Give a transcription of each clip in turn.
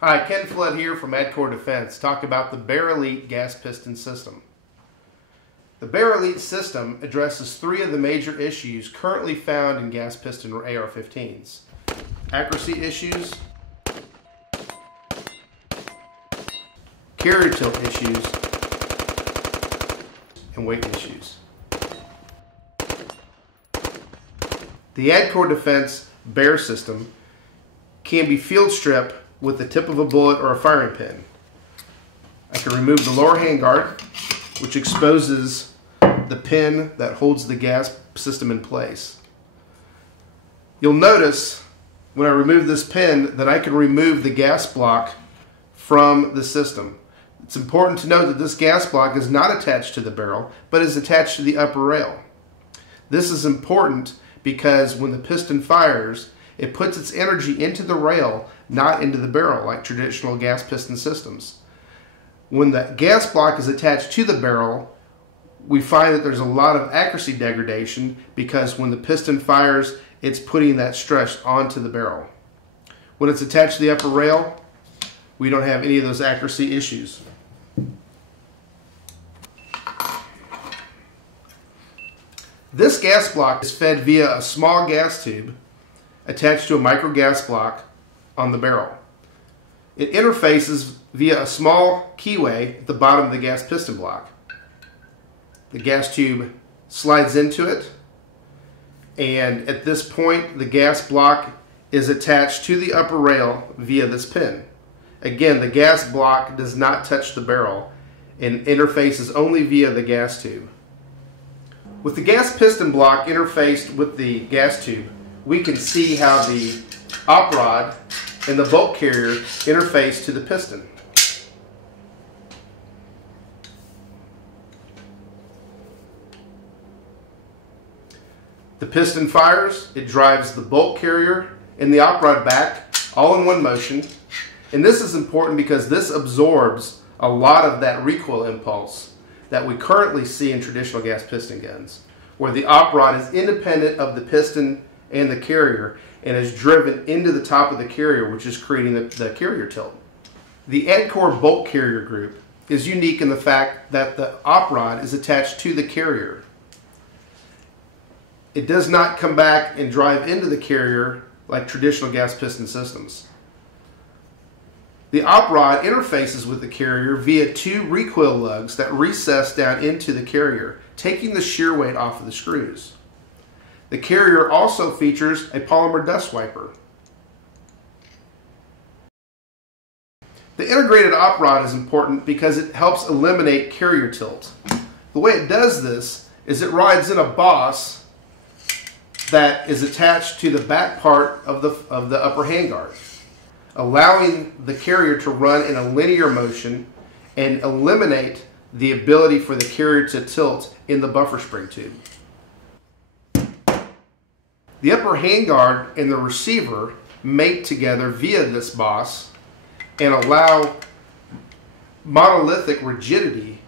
Hi, Ken Flood here from Adcor Defense. Talk about the Bear Elite gas piston system. The Bear Elite system addresses three of the major issues currently found in gas piston or AR-15s. Accuracy issues, carrier tilt issues, and weight issues. The Adcor Defense Bear system can be field stripped with the tip of a bullet or a firing pin. I can remove the lower handguard, which exposes the pin that holds the gas system in place. You'll notice when I remove this pin that I can remove the gas block from the system. It's important to note that this gas block is not attached to the barrel, but is attached to the upper rail. This is important because when the piston fires, it puts its energy into the rail, not into the barrel like traditional gas piston systems. When the gas block is attached to the barrel, we find that there's a lot of accuracy degradation because when the piston fires, it's putting that stress onto the barrel. When it's attached to the upper rail, we don't have any of those accuracy issues. This gas block is fed via a small gas tube attached to a micro gas block on the barrel. It interfaces via a small keyway at the bottom of the gas piston block. The gas tube slides into it, and at this point the gas block is attached to the upper rail via this pin. Again, the gas block does not touch the barrel and interfaces only via the gas tube. With the gas piston block interfaced with the gas tube, we can see how the op rod and the bolt carrier interface to the piston. The piston fires, it drives the bolt carrier and the op rod back all in one motion. And this is important because this absorbs a lot of that recoil impulse that we currently see in traditional gas piston guns, where the op rod is independent of the piston and the carrier and is driven into the top of the carrier, which is creating the carrier tilt. The Adcor bolt carrier group is unique in the fact that the op rod is attached to the carrier. It does not come back and drive into the carrier like traditional gas piston systems. The op rod interfaces with the carrier via two recoil lugs that recess down into the carrier, taking the shear weight off of the screws. The carrier also features a polymer dust wiper. The integrated op rod is important because it helps eliminate carrier tilt. The way it does this is it rides in a boss that is attached to the back part of the upper handguard, allowing the carrier to run in a linear motion and eliminate the ability for the carrier to tilt in the buffer spring tube. The upper handguard and the receiver mate together via this boss and allow monolithic rigidity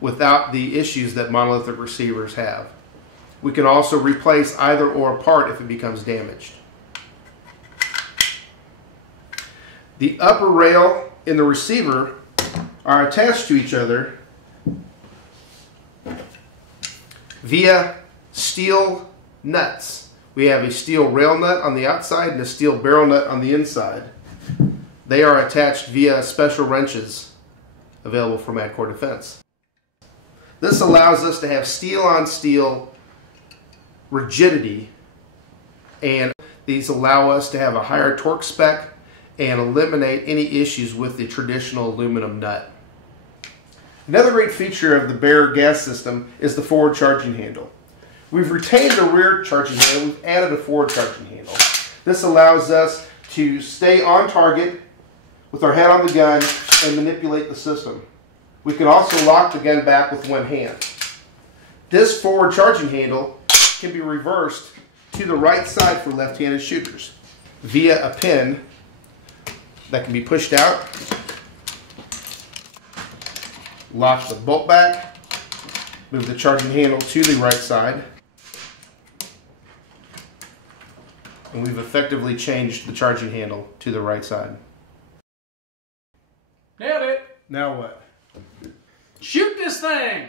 without the issues that monolithic receivers have. We can also replace either or part if it becomes damaged. The upper rail and the receiver are attached to each other via steel nuts. We have a steel rail nut on the outside and a steel barrel nut on the inside. They are attached via special wrenches available from Adcor Defense. This allows us to have steel on steel rigidity, and these allow us to have a higher torque spec and eliminate any issues with the traditional aluminum nut. Another great feature of the Bear gas system is the forward charging handle. We've retained the rear charging handle, we've added a forward charging handle. This allows us to stay on target with our head on the gun and manipulate the system. We can also lock the gun back with one hand. This forward charging handle can be reversed to the right side for left-handed shooters via a pin that can be pushed out, lock the bolt back, move the charging handle to the right side, and we've effectively changed the charging handle to the right side. Nailed it. Now what? Shoot this thing.